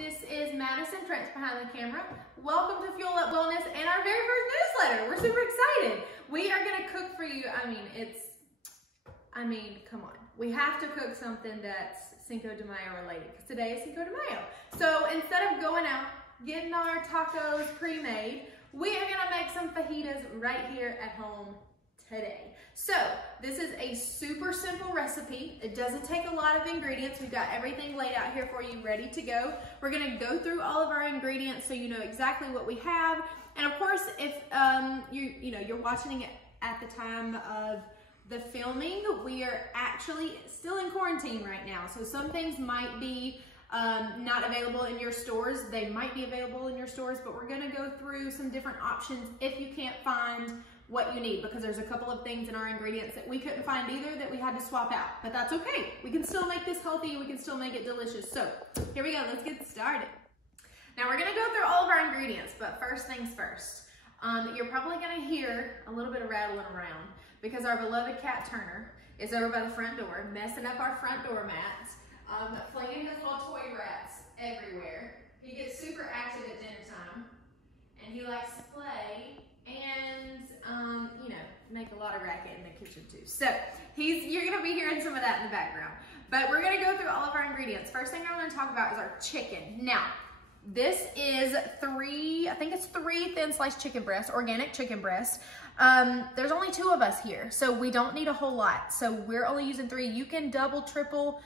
This is Madison Trent's behind the camera. Welcome to Fuel Up Wellness and our very first newsletter. We're super excited. We are gonna cook for you. Come on. We have to cook something that's Cinco de Mayo related because today is Cinco de Mayo. So instead of going out, getting our tacos pre-made, we are gonna make some fajitas right here at home today. So this is a super simple recipe. It doesn't take a lot of ingredients. We've got everything laid out here for you, ready to go. We're gonna go through all of our ingredients so you know exactly what we have. And of course, if you're watching it at the time of the filming, we are actually still in quarantine right now. So some things might be not available in your stores. They might be available in your stores, but we're gonna go through some different options if you can't find what you need, because there's a couple of things in our ingredients that we couldn't find either that we had to swap out, but that's okay. We can still make this healthy, we can still make it delicious. So here we go, let's get started. Now we're gonna go through all of our ingredients, but first things first. You're probably gonna hear a little bit of rattling around because our beloved cat Turner is over by the front door, messing up our front door mats, flinging his little toy rats everywhere. He gets super active at dinner time, and he likes to play and make a lot of racket in the kitchen too. So you're gonna be hearing some of that in the background. But we're gonna go through all of our ingredients. First thing I wanna talk about is our chicken. Now, this is three thin sliced chicken breasts, organic chicken breasts. There's only 2 of us here, so we don't need a whole lot. So we're only using 3. You can double, triple,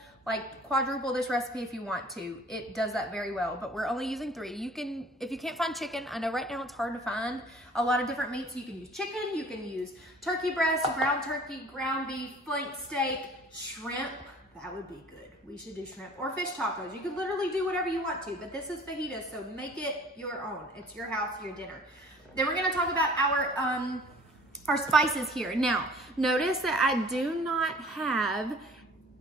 quadruple this recipe if you want to. It does that very well, but we're only using 3. You can, if you can't find chicken, I know right now it's hard to find a lot of different meats. You can use chicken, you can use turkey breast, ground turkey, ground beef, flank steak, shrimp. That would be good. We should do shrimp or fish tacos. You could literally do whatever you want to, but this is fajitas, so make it your own. It's your house, your dinner. Then we're gonna talk about our spices here. Now, notice that I do not have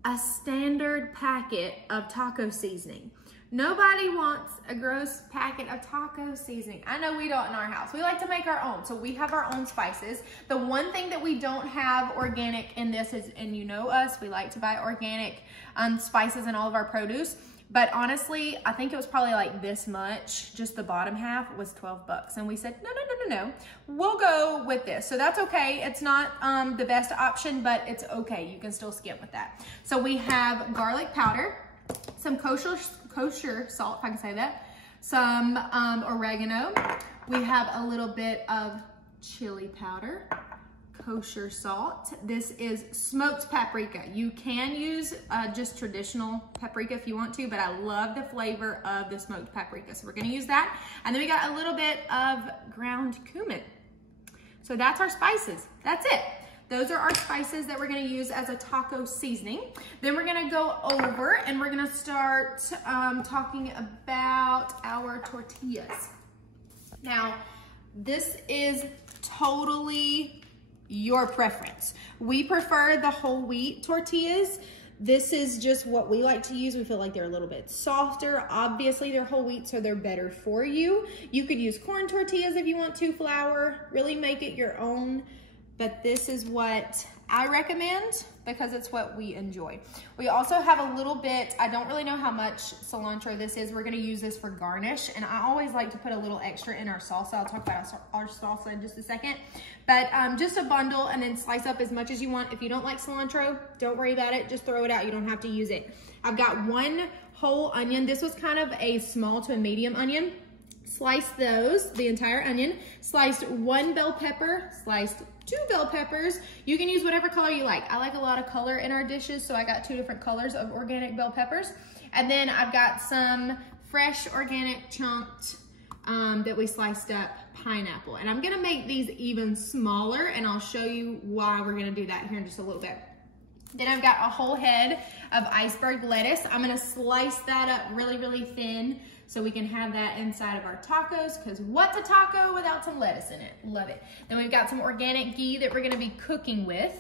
a standard packet of taco seasoning. Nobody wants a gross packet of taco seasoning. I know we don't in our house. We like to make our own, so we have our own spices. The one thing that we don't have organic in this is, and you know us, we like to buy organic spices in all of our produce. But honestly, I think it was probably like this much, just the bottom half was 12 bucks. And we said, no, we'll go with this. So that's okay. It's not the best option, but it's okay. You can still skip with that. So we have garlic powder, some kosher salt, if I can say that, some oregano. We have a little bit of chili powder, kosher salt. This is smoked paprika. You can use just traditional paprika if you want to, but I love the flavor of the smoked paprika. So we're gonna use that. And then we got a little bit of ground cumin. So that's our spices, that's it. Those are our spices that we're gonna use as a taco seasoning. Then we're gonna go over and we're gonna start talking about our tortillas. Now, this is totally your preference. We prefer the whole wheat tortillas. This is just what we like to use. We feel like they're a little bit softer. Obviously, they're whole wheat, so they're better for you. You could use corn tortillas if you want to, flour, really make it your own. But this is what I recommend because it's what we enjoy. We also have a little bit, I don't really know how much cilantro this is. We're gonna use this for garnish, and I always like to put a little extra in our salsa. I'll talk about our salsa in just a second. But just a bundle, and then slice up as much as you want. If you don't like cilantro, don't worry about it. Just throw it out. You don't have to use it. I've got 1 whole onion. This was kind of a small to a medium onion. Sliced those, the entire onion. Sliced 1 bell pepper, sliced 2 bell peppers. You can use whatever color you like. I like a lot of color in our dishes, so I got 2 different colors of organic bell peppers. And then I've got some fresh organic chunked that we sliced up pineapple. And I'm gonna make these even smaller, and I'll show you why we're gonna do that here in just a little bit. Then I've got a whole head of iceberg lettuce. I'm gonna slice that up really, really thin so we can have that inside of our tacos, because what's a taco without some lettuce in it? Love it. Then we've got some organic ghee that we're gonna be cooking with.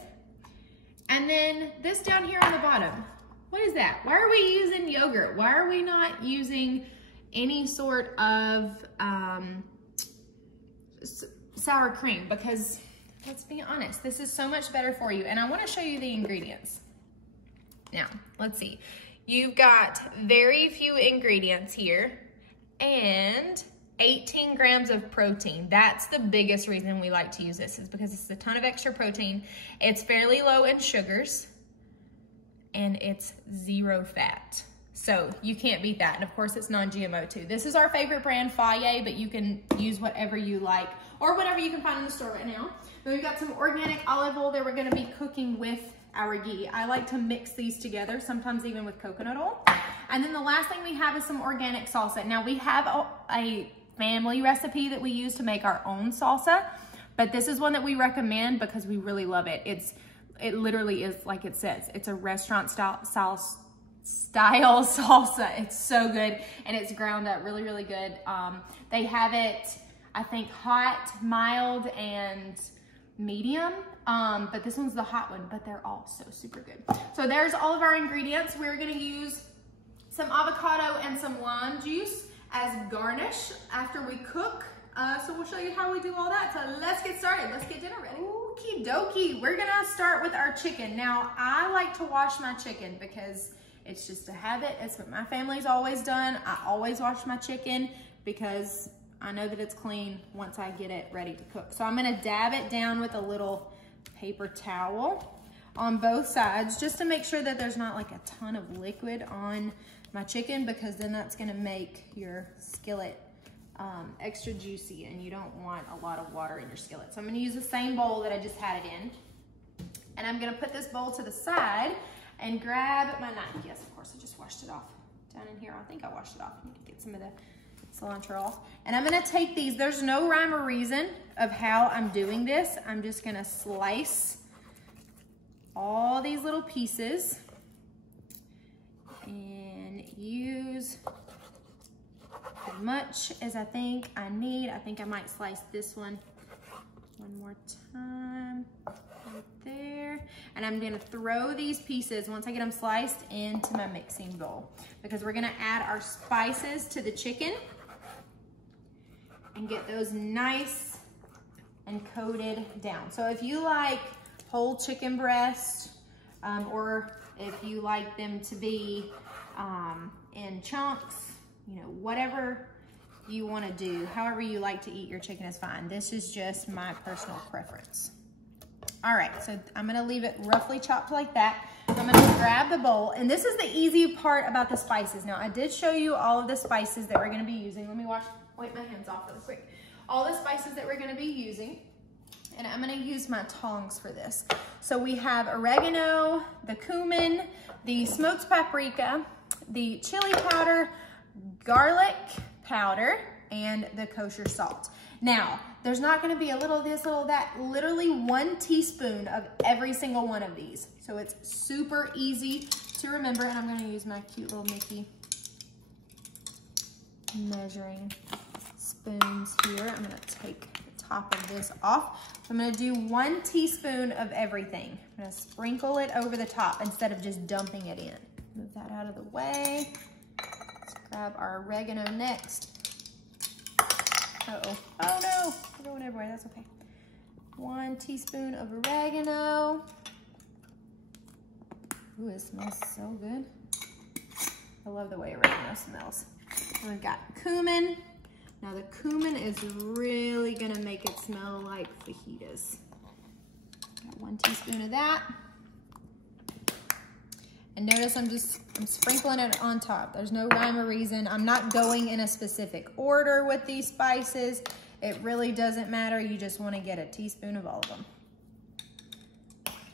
And then this down here on the bottom, what is that? Why are we using yogurt? Why are we not using any sort of sour cream? Because let's be honest, this is so much better for you. And I wanna show you the ingredients. Now, let's see. You've got very few ingredients here. and 18 grams of protein. That's the biggest reason we like to use this, is because it's a ton of extra protein. It's fairly low in sugars and it's 0 fat. So you can't beat that. And of course it's non-GMO too. This is our favorite brand, Fajita, but you can use whatever you like or whatever you can find in the store right now. Then we've got some organic olive oil that we're gonna be cooking with our ghee. I like to mix these together, sometimes even with coconut oil. And then the last thing we have is some organic salsa. Now we have a family recipe that we use to make our own salsa, but this is one that we recommend because we really love it. It literally is like it says, it's a restaurant style salsa. It's so good, and it's ground up really, really good. They have it, I think, hot, mild, and medium, but this one's the hot one, but they're all so super good. So there's all of our ingredients. We're gonna use some avocado and some lime juice as garnish after we cook. So we'll show you how we do all that. So let's get started. Let's get dinner ready. Okie dokie. We're gonna start with our chicken. Now, I like to wash my chicken because it's just a habit. It's what my family's always done. I always wash my chicken because I know that it's clean once I get it ready to cook. So I'm gonna dab it down with a little paper towel on both sides just to make sure that there's not like a ton of liquid on my chicken, because then that's gonna make your skillet extra juicy, and you don't want a lot of water in your skillet. So I'm gonna use the same bowl that I just had it in, and I'm gonna put this bowl to the side and grab my knife. Yes, of course, I just washed it off down in here. I think I washed it off. I need to get some of the cilantro off. And I'm gonna take these, there's no rhyme or reason of how I'm doing this. I'm just gonna slice all these little pieces and use as much as I think I need. I think I might slice this one more time, right there. And I'm gonna throw these pieces, once I get them sliced, into my mixing bowl, because we're gonna add our spices to the chicken and get those nice and coated down. So if you like whole chicken breast, or if you like them to be in chunks, you know, whatever you want to do, however you like to eat your chicken is fine. This is just my personal preference. All right, so I'm gonna leave it roughly chopped like that. I'm gonna grab the bowl, and this is the easy part about the spices. Now, I did show you all of the spices that we're gonna be using. Let me wipe my hands off really quick. All the spices that we're gonna be using, and I'm gonna use my tongs for this. So we have oregano, the cumin, the smoked paprika, the chili powder, garlic powder, and the kosher salt. Now, there's not gonna be a little of this, little of that, literally 1 teaspoon of every single one of these. So it's super easy to remember, and I'm gonna use my cute little Mickey measuring spoons here. I'm gonna take the top of this off. So I'm gonna do 1 teaspoon of everything. I'm gonna sprinkle it over the top instead of just dumping it in. Move that out of the way. Let's grab our oregano next. Uh-oh, oh no, we're going everywhere, that's okay. 1 teaspoon of oregano. Ooh, it smells so good. I love the way oregano smells. And we've got cumin. Now the cumin is really gonna make it smell like fajitas. Got 1 teaspoon of that. And notice I'm sprinkling it on top. There's no rhyme or reason. I'm not going in a specific order with these spices. It really doesn't matter. You just want to get a teaspoon of all of them.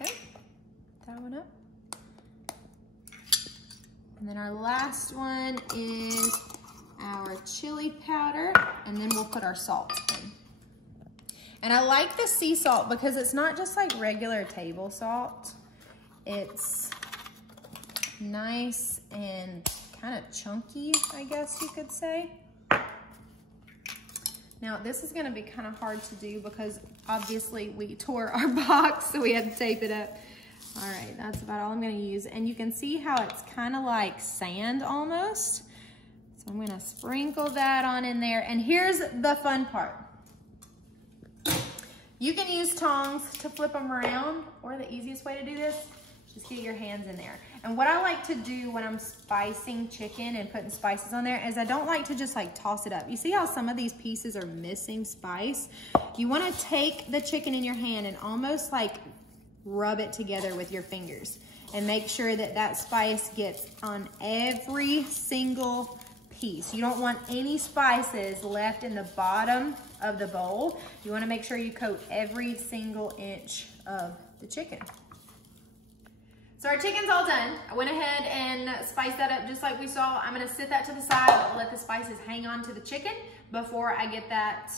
Okay, that one up. And then our last one is our chili powder, and then we'll put our salt in. And I like the sea salt because it's not just like regular table salt. It's nice and kind of chunky, I guess you could say. Now this is gonna be kind of hard to do because obviously we tore our box, so we had to tape it up. All right, that's about all I'm gonna use. And you can see how it's kind of like sand almost. So I'm gonna sprinkle that on in there. And here's the fun part. You can use tongs to flip them around, or the easiest way to do this, Just get your hands in there. And what I like to do when I'm spicing chicken and putting spices on there is I don't like to just like toss it up. You see how some of these pieces are missing spice? You wanna take the chicken in your hand and almost like rub it together with your fingers and make sure that that spice gets on every single piece. You don't want any spices left in the bottom of the bowl. You wanna make sure you coat every single inch of the chicken. So our chicken's all done. I went ahead and spiced that up just like we saw. I'm gonna sit that to the side, let the spices hang on to the chicken before I get that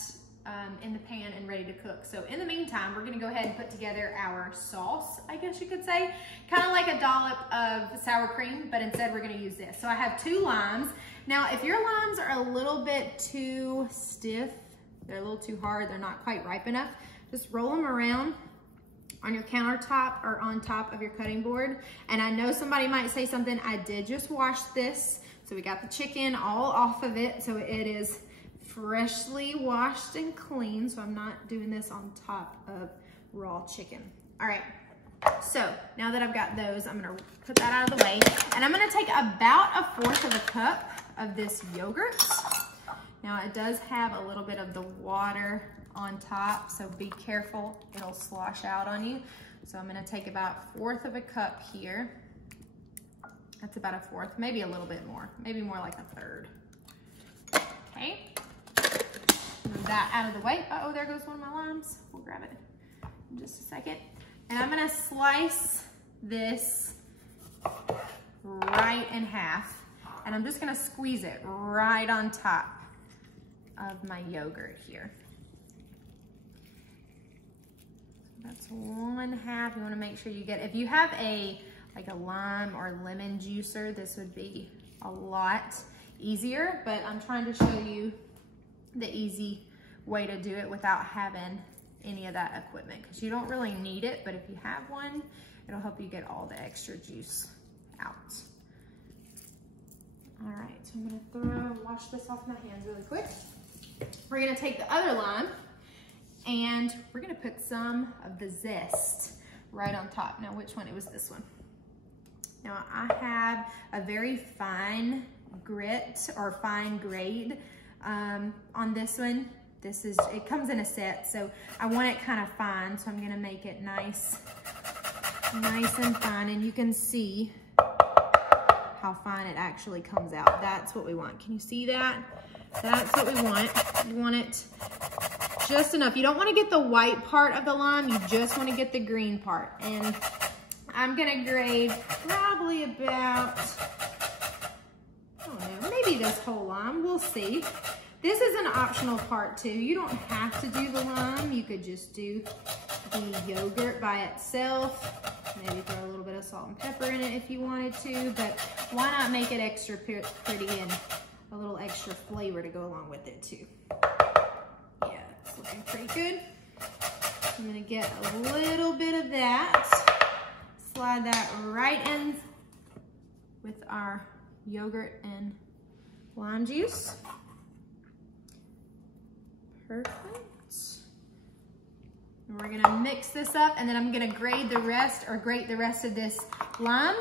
in the pan and ready to cook. So in the meantime, we're gonna go ahead and put together our sauce, I guess you could say. Kind of like a dollop of sour cream, but instead we're gonna use this. So I have 2 limes. Now, if your limes are a little bit too stiff, they're a little too hard, they're not quite ripe enough, just roll them around on your countertop or on top of your cutting board. And I know somebody might say something, I did just wash this. So we got the chicken all off of it. So it is freshly washed and clean. So I'm not doing this on top of raw chicken. All right, so now that I've got those, I'm gonna put that out of the way. And I'm gonna take about 1/4 of a cup of this yogurt. Now it does have a little bit of the water on top, so be careful, it'll slosh out on you. So I'm gonna take about 1/4 of a cup here. That's about 1/4, maybe a little bit more, maybe more like 1/3. Okay, move that out of the way. Uh-oh, there goes one of my limes. We'll grab it in just a second. And I'm gonna slice this right in half, and I'm just gonna squeeze it right on top of my yogurt here. That's 1/2. You want to make sure you get, if you have like a lime or lemon juicer, this would be a lot easier, but I'm trying to show you the easy way to do it without having any of that equipment, because you don't really need it, but if you have one, it'll help you get all the extra juice out. All right, so I'm gonna wash this off my hands really quick. We're gonna take the other lime and we're gonna put some of the zest right on top. Now, which one? It was this one. Now, I have a very fine grit or fine grade on this one. It comes in a set, so I want it kind of fine, so I'm gonna make it nice and fine, and you can see how fine it actually comes out. That's what we want. Can you see that? That's what we want. You want it just enough. You don't want to get the white part of the lime, you just want to get the green part. And I'm gonna grade probably about, I don't know, maybe this whole lime, we'll see. This is an optional part too. You don't have to do the lime. You could just do the yogurt by itself. Maybe throw a little bit of salt and pepper in it if you wanted to, but why not make it extra pretty and a little extra flavor to go along with it too. Yeah, it's looking pretty good. I'm gonna get a little bit of that, slide that right in with our yogurt and lime juice. Perfect. And we're gonna mix this up, and then I'm gonna grate the rest of this lime,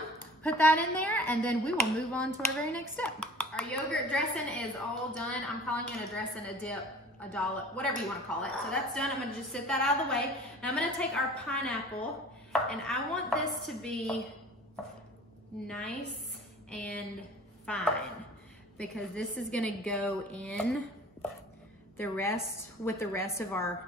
put that in there, and then we will move on to our very next step. Our yogurt dressing is all done. I'm calling it a dressing, a dip, a dollop, whatever you wanna call it. So that's done. I'm gonna just sit that out of the way. Now I'm gonna take our pineapple, and I want this to be nice and fine, because this is gonna go in with the rest of our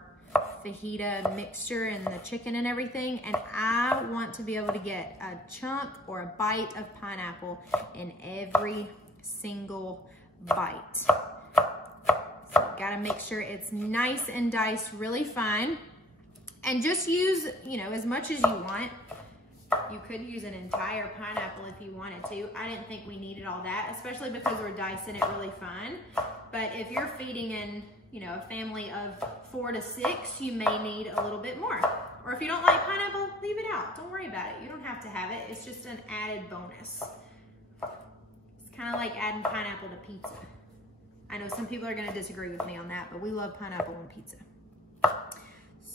fajita mixture and the chicken and everything, and I want to be able to get a chunk or a bite of pineapple in every single bite. So gotta make sure it's nice and diced really fine, and just use, you know, as much as you want. You could use an entire pineapple if you wanted to. I didn't think we needed all that, especially because we're dicing it really fine. But if you're feeding in, you know, a family of 4 to 6, you may need a little bit more. Or if you don't like pineapple, leave it out. Don't worry about it. You don't have to have it. It's just an added bonus. It's kind of like adding pineapple to pizza. I know some people are going to disagree with me on that, but we love pineapple on pizza.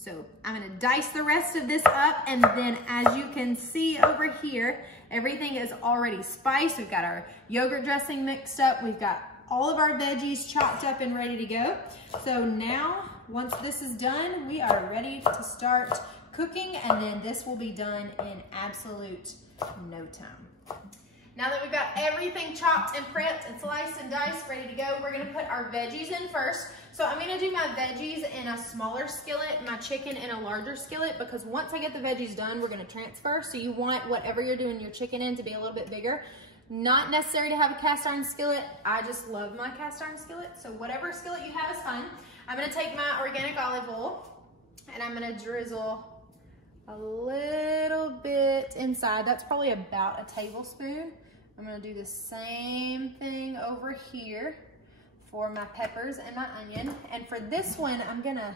So I'm gonna dice the rest of this up, and then as you can see over here, everything is already spiced. We've got our yogurt dressing mixed up. We've got all of our veggies chopped up and ready to go. So now, once this is done, we are ready to start cooking, and then this will be done in absolute no time. Now that we've got everything chopped and prepped and sliced and diced, ready to go, we're gonna put our veggies in first. So I'm gonna do my veggies in a smaller skillet, my chicken in a larger skillet, because once I get the veggies done, we're gonna transfer. So you want whatever you're doing your chicken in to be a little bit bigger. Not necessary to have a cast iron skillet. I just love my cast iron skillet. So whatever skillet you have is fine. I'm gonna take my organic olive oil and I'm gonna drizzle a little bit inside. That's probably about a tablespoon. I'm gonna do the same thing over here for my peppers and my onion. And for this one, I'm gonna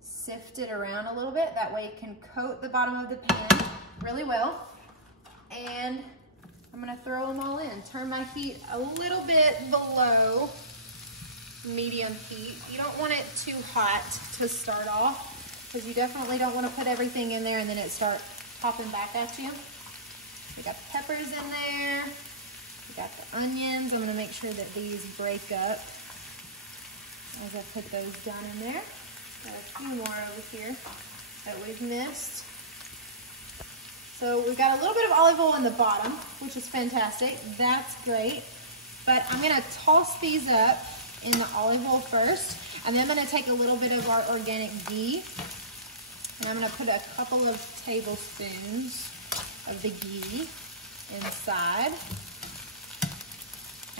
sift it around a little bit. That way it can coat the bottom of the pan really well. And I'm gonna throw them all in. Turn my heat a little bit below medium heat. You don't want it too hot to start off, because you definitely don't wanna put everything in there and then it start popping back at you. We got the peppers in there. We got the onions. I'm gonna make sure that these break up as I put those down in there. Got a few more over here that we've missed. So we've got a little bit of olive oil in the bottom, which is fantastic. That's great. But I'm gonna toss these up in the olive oil first, and then I'm gonna take a little bit of our organic ghee, and I'm gonna put a couple of tablespoons of the ghee inside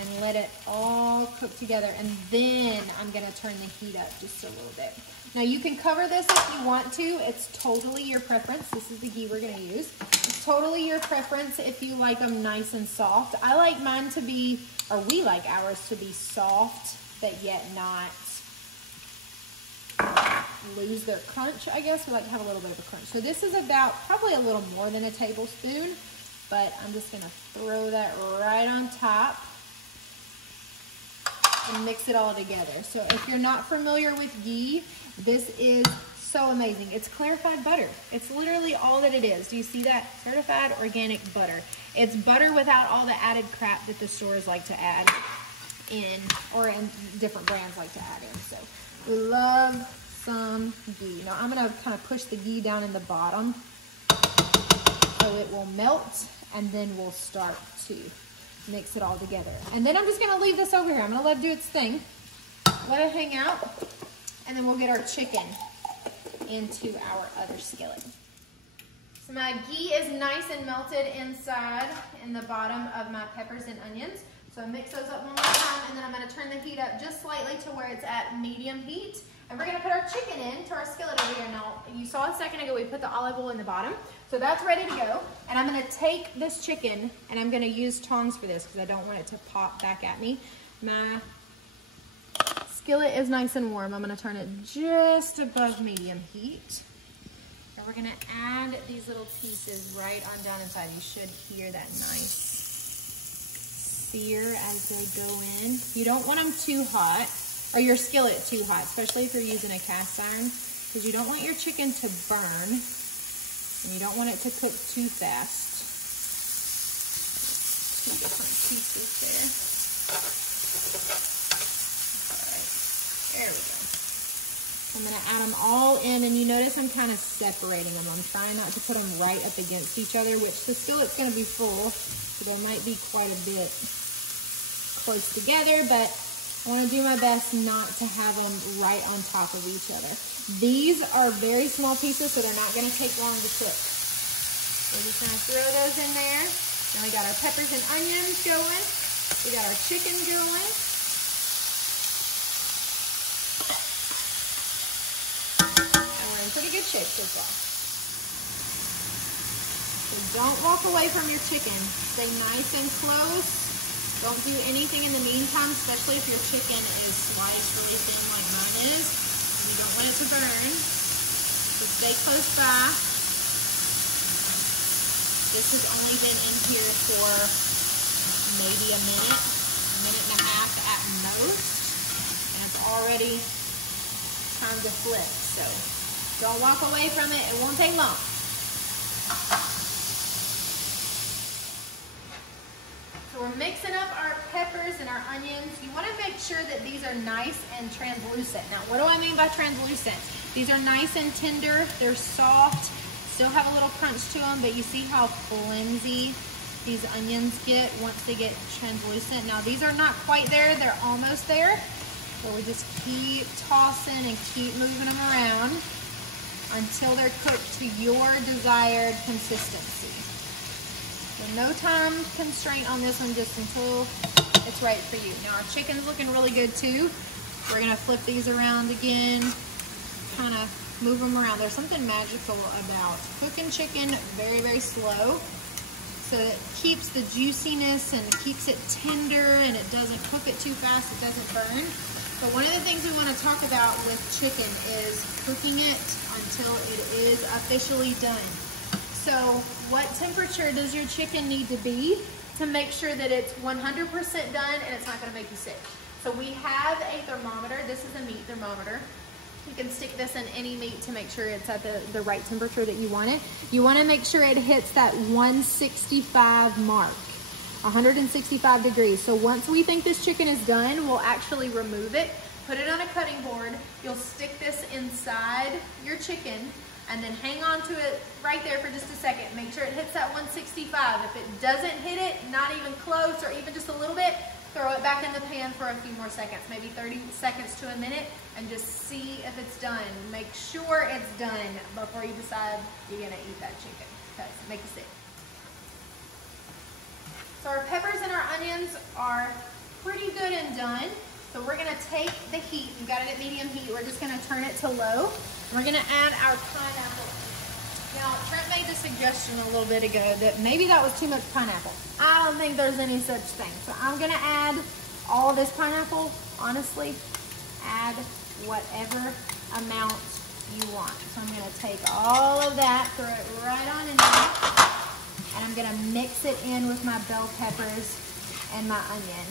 and let it all cook together. And then I'm gonna turn the heat up just a little bit. Now you can cover this if you want to. It's totally your preference. This is the ghee we're gonna use. It's totally your preference if you like them nice and soft. I like mine to be, or we like ours to be soft, but yet not lose their crunch, I guess. We like to have a little bit of a crunch. So this is about probably a little more than a tablespoon, but I'm just gonna throw that right on top and mix it all together. So if you're not familiar with ghee, this is so amazing. It's clarified butter. It's literally all that it is. Do you see that? Certified organic butter. It's butter without all the added crap that the stores like to add in, or in different brands like to add in. So we love some ghee. Now I'm gonna kind of push the ghee down in the bottom so it will melt, and then we'll start to mix it all together. And then I'm just gonna leave this over here. I'm gonna let it do its thing. Let it hang out, and then we'll get our chicken into our other skillet. So my ghee is nice and melted inside in the bottom of my peppers and onions. So mix those up one more time, and then I'm gonna turn the heat up just slightly to where it's at medium heat. And we're gonna put our chicken into our skillet over here. Now, you saw a second ago we put the olive oil in the bottom. So that's ready to go. And I'm gonna take this chicken, and I'm gonna use tongs for this because I don't want it to pop back at me. My skillet is nice and warm. I'm gonna turn it just above medium heat. And we're gonna add these little pieces right on down inside. You should hear that nice sear as they go in. You don't want them too hot, or your skillet too hot, especially if you're using a cast iron, because you don't want your chicken to burn, and you don't want it to cook too fast. Two different pieces there. All right, there we go. I'm gonna add them all in, and you notice I'm kind of separating them. I'm trying not to put them right up against each other, which the skillet's gonna be full, so they might be quite a bit close together, but I want to do my best not to have them right on top of each other. These are very small pieces, so they're not going to take long to cook. We're just going to throw those in there. Then we got our peppers and onions going. We got our chicken going. And we're in pretty good shape so far. So don't walk away from your chicken. Stay nice and close. Don't do anything in the meantime, especially if your chicken is sliced really thin like mine is. You don't want it to burn. So stay close by. This has only been in here for maybe a minute and a half at most. And it's already time to flip. So Don't walk away from it. It won't take long. So we're mixing up our peppers and our onions. You want to make sure that these are nice and translucent. Now, what do I mean by translucent? These are nice and tender. They're soft. Still have a little crunch to them, but you see how flimsy these onions get once they get translucent. Now, these are not quite there. They're almost there. So we just keep tossing and keep moving them around until they're cooked to your desired consistency. So no time constraint on this one, just until it's right for you. Now our chicken's looking really good too. We're gonna flip these around again, kind of move them around. There's something magical about cooking chicken very, very slow, so it keeps the juiciness and keeps it tender, and it doesn't cook it too fast, it doesn't burn. But one of the things we want to talk about with chicken is cooking it until it is officially done. So what temperature does your chicken need to be to make sure that it's 100% done and it's not going to make you sick? So we have a thermometer. This is a meat thermometer. You can stick this in any meat to make sure it's at the right temperature that you want it. You want to make sure it hits that 165 mark. 165 degrees. So once we think this chicken is done, we'll actually remove it, put it on a cutting board. You'll stick this inside your chicken and then hang on to it right there for just a second. Make sure it hits that 165. If it doesn't hit it, not even close or even just a little bit, throw it back in the pan for a few more seconds, maybe 30 seconds to a minute, and just see if it's done. Make sure it's done before you decide you're gonna eat that chicken, because it makes you sick. So our peppers and our onions are pretty good and done. So we're gonna take the heat, we've got it at medium heat, we're just gonna turn it to low. We're gonna add our pineapple. Now, Trent made the suggestion a little bit ago that maybe that was too much pineapple. I don't think there's any such thing. So I'm gonna add all of this pineapple, honestly, add whatever amount you want. So I'm gonna take all of that, throw it right on in there. And I'm gonna mix it in with my bell peppers and my onion.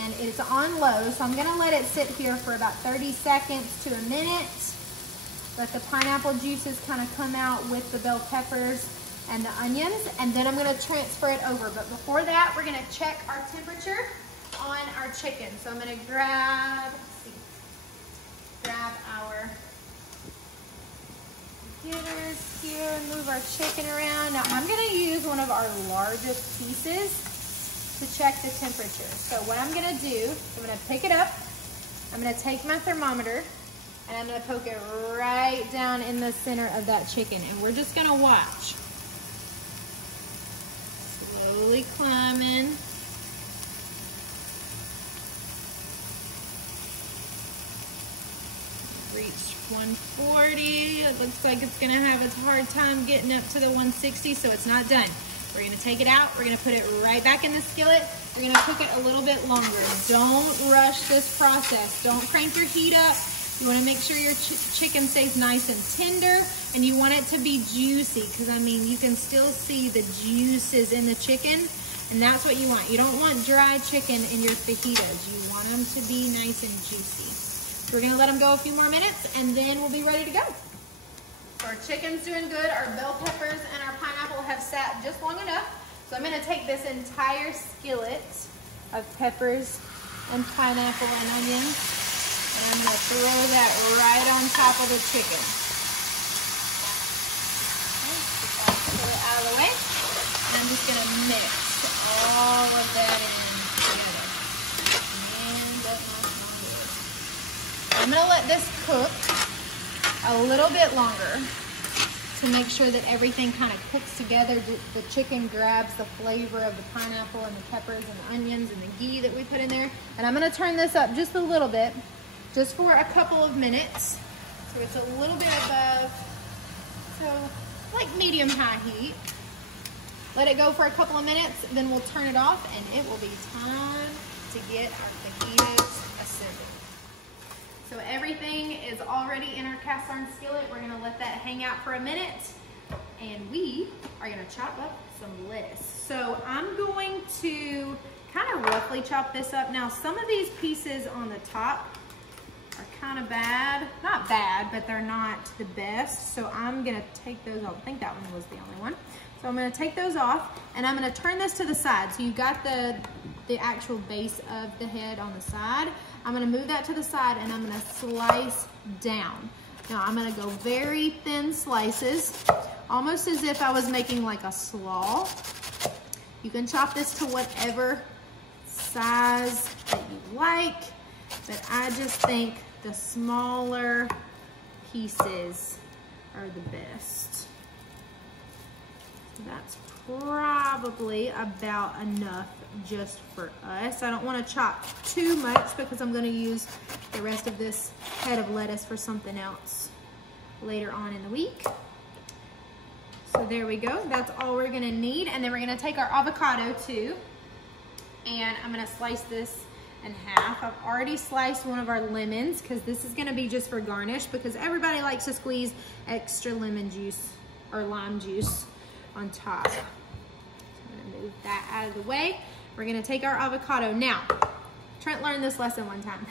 And it's on low, so I'm gonna let it sit here for about 30 seconds to a minute. Let the pineapple juices kind of come out with the bell peppers and the onions, and then I'm gonna transfer it over. But before that, we're gonna check our temperature on our chicken. So I'm gonna grab our computers here and move our chicken around. Now I'm gonna use one of our largest pieces to check the temperature. So what I'm gonna do, I'm gonna pick it up, I'm gonna take my thermometer, and I'm gonna poke it right down in the center of that chicken. And we're just gonna watch. Slowly climbing. Reached 140. It looks like it's gonna have a hard time getting up to the 160, so it's not done. We're gonna take it out. We're gonna put it right back in the skillet. We're gonna cook it a little bit longer. Don't rush this process. Don't crank your heat up. You wanna make sure your chicken stays nice and tender, and you want it to be juicy, because I mean, you can still see the juices in the chicken, and that's what you want. You don't want dry chicken in your fajitas. You want them to be nice and juicy. So we're gonna let them go a few more minutes, and then we'll be ready to go. So our chicken's doing good. Our bell peppers and our pineapple have sat just long enough. So I'm gonna take this entire skillet of peppers and pineapple and onions, and I'm gonna throw that right on top of the chicken. Okay, get that skillet out of the way. And I'm just gonna mix all of that in together. And that smells good. I'm gonna let this cook a little bit longer to make sure that everything kind of cooks together. The chicken grabs the flavor of the pineapple and the peppers and the onions and the ghee that we put in there. And I'm gonna turn this up just a little bit, just for a couple of minutes. So it's a little bit above, so like medium-high heat. Let it go for a couple of minutes, then we'll turn it off, and it will be time to get our fajitas assembled. So everything is already in our cast iron skillet. We're gonna let that hang out for a minute, and we are gonna chop up some lettuce. So I'm going to kind of roughly chop this up. Now, some of these pieces on the top are kind of bad. Not bad, but they're not the best. So I'm gonna take those off. I think that one was the only one. So I'm gonna take those off and I'm gonna turn this to the side. So you got the actual base of the head on the side. I'm gonna move that to the side and I'm gonna slice down. Now I'm gonna go very thin slices, almost as if I was making like a slaw. You can chop this to whatever size that you like, but I just think the smaller pieces are the best. So that's probably about enough just for us. I don't want to chop too much because I'm going to use the rest of this head of lettuce for something else later on in the week. So there we go. That's all we're going to need. And then we're going to take our avocado too. And I'm going to slice this in half. I've already sliced one of our lemons because this is going to be just for garnish because everybody likes to squeeze extra lemon juice or lime juice on top. So I'm going to move that out of the way. We're going to take our avocado. Now, Trent learned this lesson one time.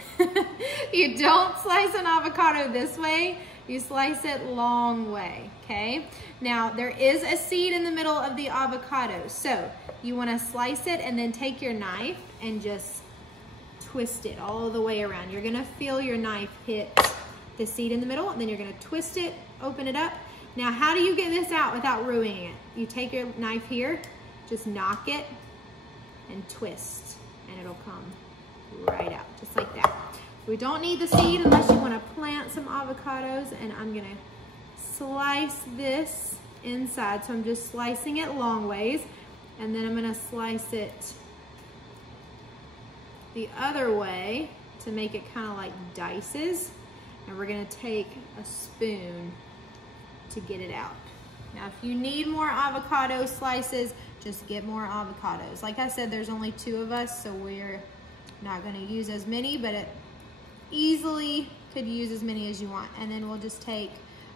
You don't slice an avocado this way. You slice it long way, okay? Now, there is a seed in the middle of the avocado. So you want to slice it and then take your knife and just twist it all the way around. You're going to feel your knife hit the seed in the middle, and then you're going to twist it, open it up. Now, how do you get this out without ruining it? You take your knife here, just knock it, and twist, and it'll come right out, just like that. We don't need the seed unless you want to plant some avocados, and I'm gonna slice this inside. So I'm just slicing it long ways, and then I'm gonna slice it the other way to make it kind of like dices, and we're gonna take a spoon to get it out. Now, if you need more avocado slices, just get more avocados. Like I said, there's only 2 of us, so we're not gonna use as many, but it easily could use as many as you want. And then we'll just take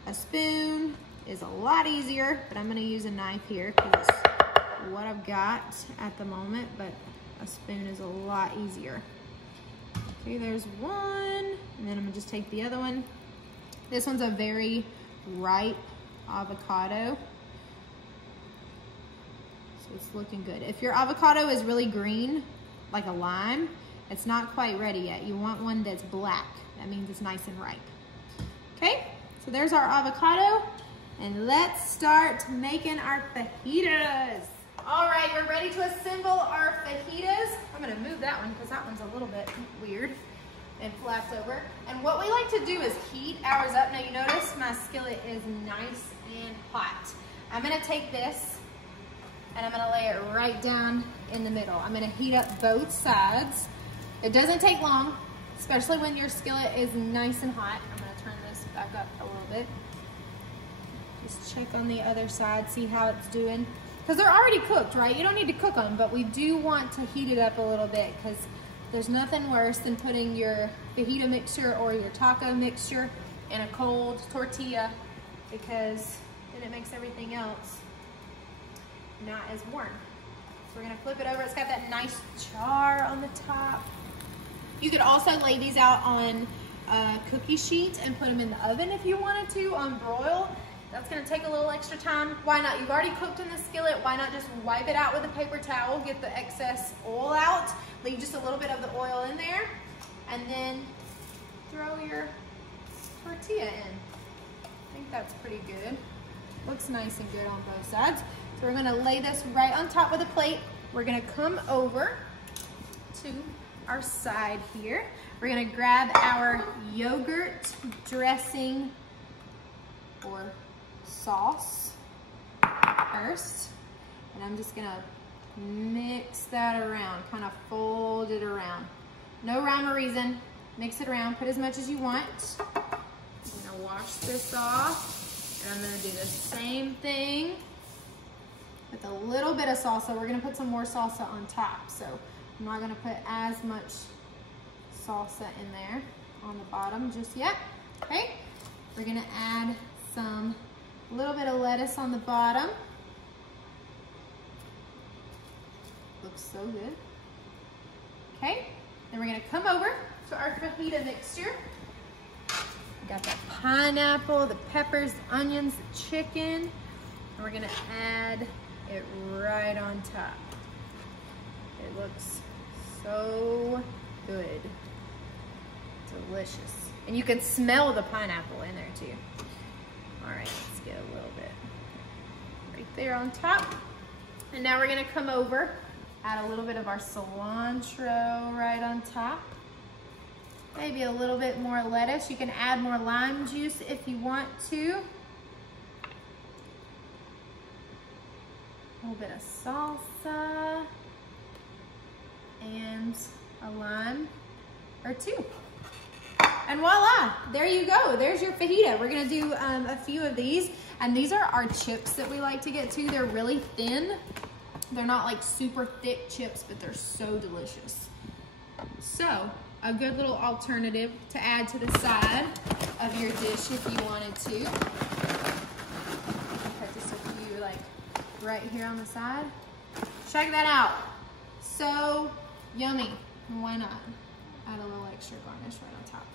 a spoon, is a lot easier, but I'm gonna use a knife here because it's what I've got at the moment, but a spoon is a lot easier. Okay, there's one, and then I'm gonna just take the other one. This one's a very ripe avocado. So it's looking good. If your avocado is really green, like a lime, it's not quite ready yet. You want one that's black. That means it's nice and ripe. Okay, so there's our avocado, and let's start making our fajitas. All right, we're ready to assemble our fajitas. I'm gonna move that one because that one's a little bit weird and flapped over. And what we like to do is heat ours up. Now you notice my skillet is nice and hot. I'm gonna take this and I'm gonna lay it right down in the middle. I'm gonna heat up both sides. It doesn't take long, especially when your skillet is nice and hot. I'm gonna turn this back up a little bit. Just check on the other side, see how it's doing. Because they're already cooked, right? You don't need to cook them, but we do want to heat it up a little bit because there's nothing worse than putting your fajita mixture or your taco mixture in a cold tortilla because then it makes everything else not as warm. So we're gonna flip it over. It's got that nice char on the top. You could also lay these out on a cookie sheet and put them in the oven if you wanted to on broil. That's gonna take a little extra time. Why not? You've already cooked in the skillet. Why not just wipe it out with a paper towel, get the excess oil out, leave just a little bit of the oil in there, and then throw your tortilla in. I think that's pretty good. Looks nice and good on both sides. So we're gonna lay this right on top of the plate. We're gonna come over to our side here. We're gonna grab our yogurt dressing or sauce first, and I'm just gonna mix that around, kind of fold it around. No rhyme or reason, mix it around, put as much as you want. I'm gonna wash this off, and I'm gonna do the same thing with a little bit of salsa. We're gonna put some more salsa on top, so I'm not gonna put as much salsa in there on the bottom just yet. Okay, we're gonna add a little bit of lettuce on the bottom. Looks so good. Okay, then we're gonna come over to our fajita mixture. Got the pineapple, the peppers, the onions, the chicken. And we're gonna add it right on top. It looks so good. Delicious. And you can smell the pineapple in there too. All right, let's get a little bit right there on top. And now we're gonna come over, add a little bit of our cilantro right on top. Maybe a little bit more lettuce. You can add more lime juice if you want to. A little bit of salsa and a lime or two. And voila, there you go. There's your fajita. We're gonna do a few of these. And these are our chips that we like to get too. They're really thin. They're not like super thick chips, but they're so delicious. So, a good little alternative to add to the side of your dish if you wanted to. Put just a few like right here on the side. Check that out. So yummy. Why not? Add a little extra garnish right on top.